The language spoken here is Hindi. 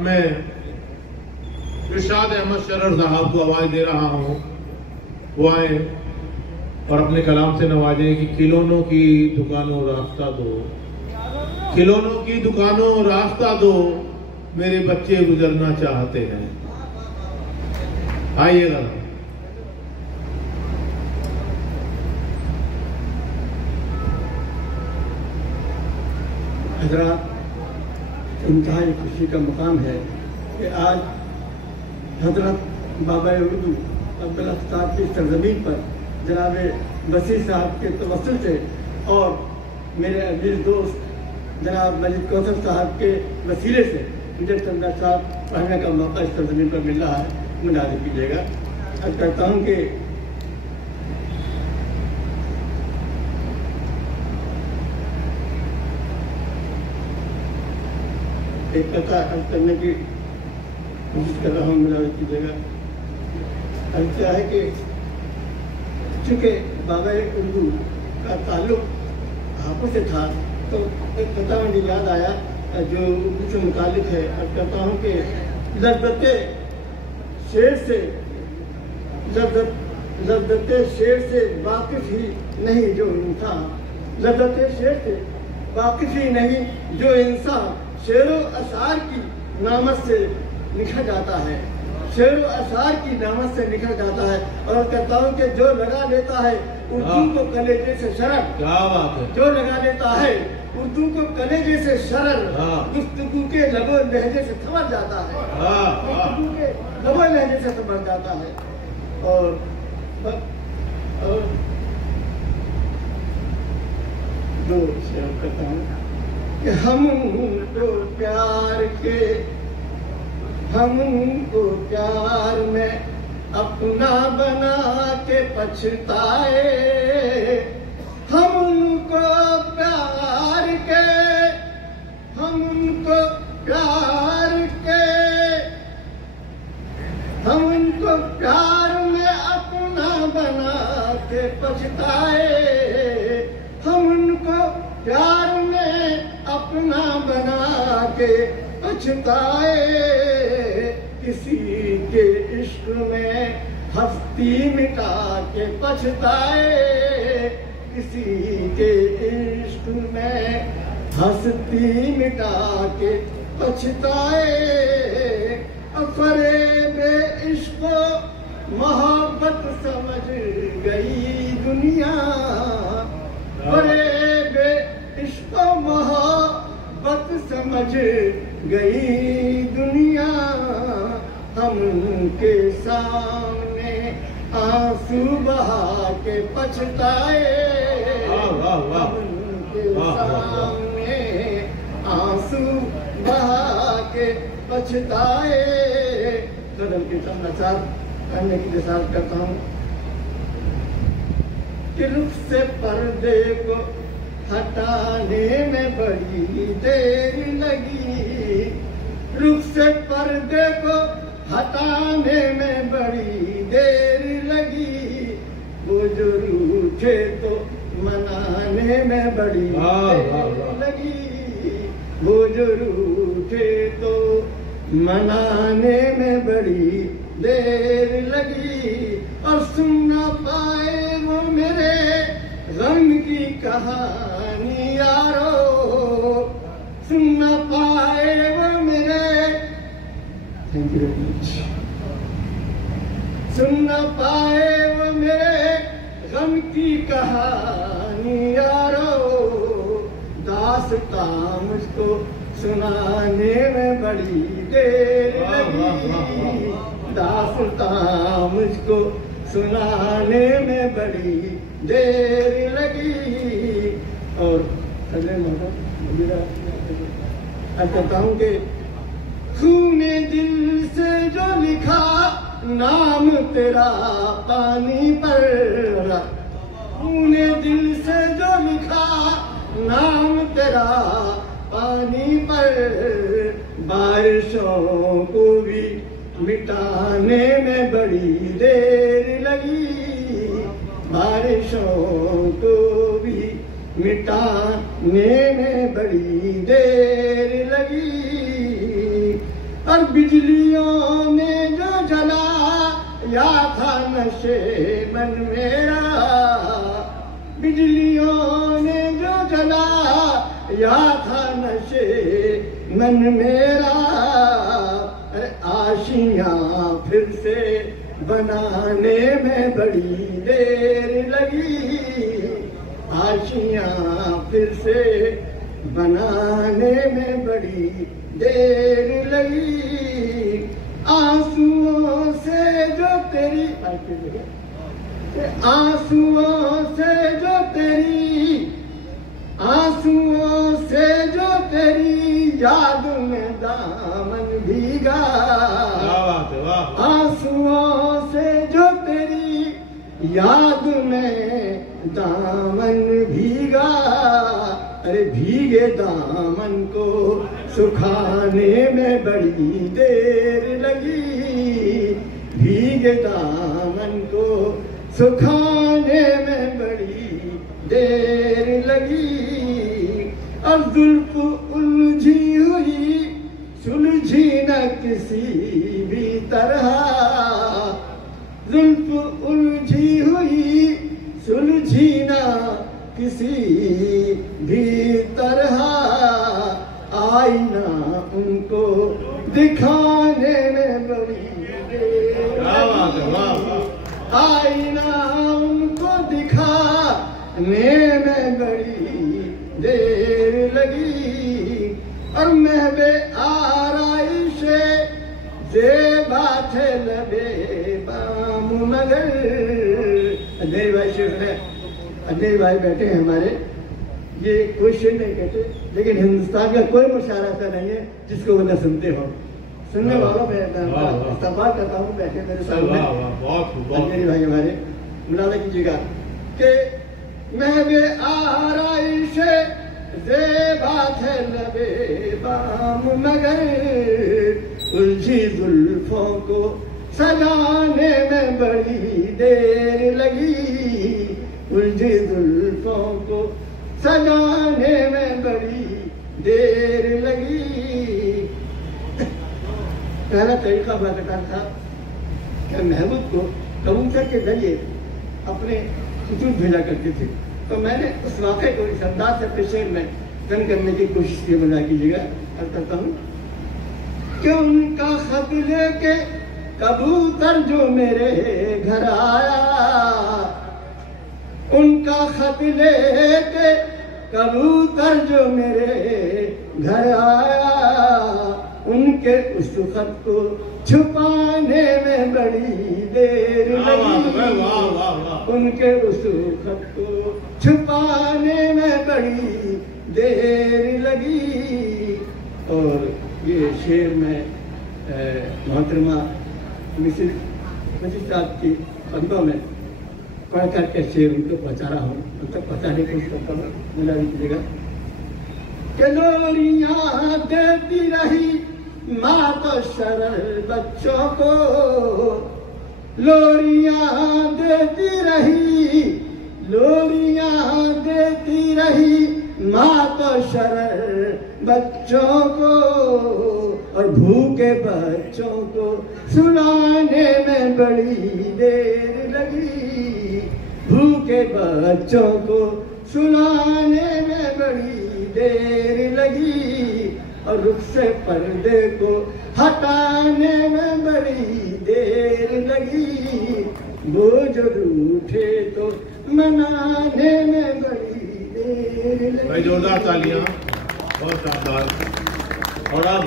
अब मैं इरशाद अहमद शरर साहब को आवाज दे रहा हूँ, वो आए और अपने कलाम से नवाजे कि खिलौनों की दुकानों रास्ता दो, खिलौनों की दुकानों रास्ता दो, मेरे बच्चे गुजरना चाहते हैं। आइएगा। हज़रात, इंतहाई खुशी का मुकाम है कि आज हजरत बाबा उर्दू अब्दुल अख्तार की सरजमीन पर जनाब वसी साहब के तवस्सुल से और मेरे अजीज दोस्त जनाब मजिद कौसर साहब के वसीले से मुझे चंदा साहब पढ़ने का मौका इस सरजमीन पर मिल रहा है। मुनाज़ कीजिएगा। अब कहता हूँ कि एक कथा अर्ज करने की कोशिश कर रहा हूँ, मुनाज़ कीजिएगा। अर्ज क्या है कि चूँकि बाबा उर्दू का ताल्लुक हापुड़ से था, तो एक कथा मुझे याद आया जो उर्दू से मुतालिक है। अब कहता हूँ कि लज़्ज़ते शेर से लज़्ज़ते शेर से वाकिफ ही नहीं जो इंसान, लज़्ज़ते शेर से वाकिफ ही नहीं जो इंसान शेर व अशार की नामत से निखर जाता है, शेर व अशार की नामत से निखर जाता है। और कहता हूँ कि जो लगा लेता है उर्दू को कलेजे से शरर, क्या बात है, जो लगा लेता है उर्दू को कलेजे से शरर, गुफ्तगू के लबो लहजे से थमर जाता है, गुफ्तगू के लबो लहजे से थमर जाता है। और दो शेर कहता हूँ कि हमको प्यार में अपना बना के पछताए, हम उनको प्यार में अपना बना के पछताए, हम उनको प्यार में अपना बना के पछताए, किसी के इश्क में हस्ती मिटा के पछताए, किसी के इश्क में हस्ती मिटा के पछताए। फरेबे इश्क मोहब्बत समझ गई दुनिया, फरेबे इश्क मोहब्बत समझ गई दुनिया, हम उनके सामने आंसू बहा के पछताए, हम उनके सामने आंसू बहा के पछताए। कदम के समाचार करने की जसारत करता हूँ कि रुख से पर्दे को हटाने में बड़ी देर लगी, रुख से पर्दे को हटाने में बड़ी देर लगी, वो जो रूठे तो मनाने में बड़ी देर लगी, वो जो रूठे तो मनाने में बड़ी देर लगी। और सुन ना पाए वो मेरे गम की कहानी यारो, सुन ना पाए वो मेरे, थैंक यू वेरी मच, सुन ना पाए वो मेरे गम की कहानी यारो, दास्तां मुझको सुनाने में बड़ी देर लगी, दास्तां मुझको सुनाने में बड़ी देर लगी। और कहता हूँ कि खूने दिल से जो लिखा नाम तेरा पानी पर, खूने दिल से जो लिखा नाम तेरा पानी पर, बारिशों को भी मिटाने में बड़ी देर लगी, बारिशों को भी मिटाने में बड़ी देर लगी। और बिजलियों ने जो जला या था नशे मन मेरा, बिजलियों ने जो जला या था नशे मन मेरा। अरे आशियां फिर से बनाने में बड़ी देर लगी, आशियां फिर से बनाने में बड़ी देर लगी। आंसुओं से जो तेरी, आंसुओं से जो तेरी, आंसुओं से जो तेरी याद में दामन भीगा, आंसुओं से जो तेरी याद में दामन भीगा। अरे भीगे दामन को सुखाने में बड़ी देर लगी, भीगे दामन को सुखाने में बड़ी देर लगी। और जुल्फ उलझी हुई सुलझी न किसी भी तरह, जुल्फ उलझी हुई सुलझी न किसी भी तरह। आईना उनको दिखाने में बड़ी देर, आईना उनको दिखाने में बड़ी देर लगी। और महबे आराइशे जेबा थे लबे बाम मगर। अजय भाई शेख है, अजय भाई बैठे हैं हमारे, ये कोई शेर नहीं कहते, लेकिन हिंदुस्तान का कोई मुशायरा ऐसा नहीं है जिसको वो न सुनते हो। सुनने वालों में इस्तेमाल करता हूँ, बैठे मेरे सामने अजय भाई हमारे, मुलाजा कीजिएगा कि महबे आराइशे ज़ेबा थे लबे बाम मगर। उलझी जुल्फों को सजाने में बड़ी देर लगी, उलझी जुल्फों को सजाने में बड़ी देर लगी। पहला तरीका बरकरार था कि महबूब को कबूतर के जरिए अपने खतूत भेजा करते थे। तो मैंने उस वाक़े को इस अंदाज से अपने शेर में दर्ज करने की कोशिश की, मजा कीजिएगा। अर्ज करता हूँ कि उनका खत लेके कबूतर जो मेरे घर आया, उनका खत लेके कबूतर जो मेरे घर आया। उनके उस खत को छुपाने में बड़ी देर लगी, उनके उस खत को छुपाने में बड़ी देर लगी। और ये शेर में मोहतरमा मिसिर साहब की बंदों में पढ़ करके शेर उनको पहुँचा रहा हूँ, उन तक पहुँचाने की कोशिश करता हूँ, मिला दीजिएगा। कि लोरियाँ देती रही माँ तो सरल बच्चों को, लोरियाँ देती रही, लोरियाँ देती रही माँ तो सरल बच्चों को। और भूखे बच्चों को सुलाने में बड़ी देर लगी, भूखे बच्चों को सुलाने में बड़ी देर लगी। और रुख से पर्दे को हटाने में बड़ी देर लगी, वो जो रूठे तो मनाने में बड़ी देर लगी। भाई जोरदार तालियां, बहुत शानदार। और अब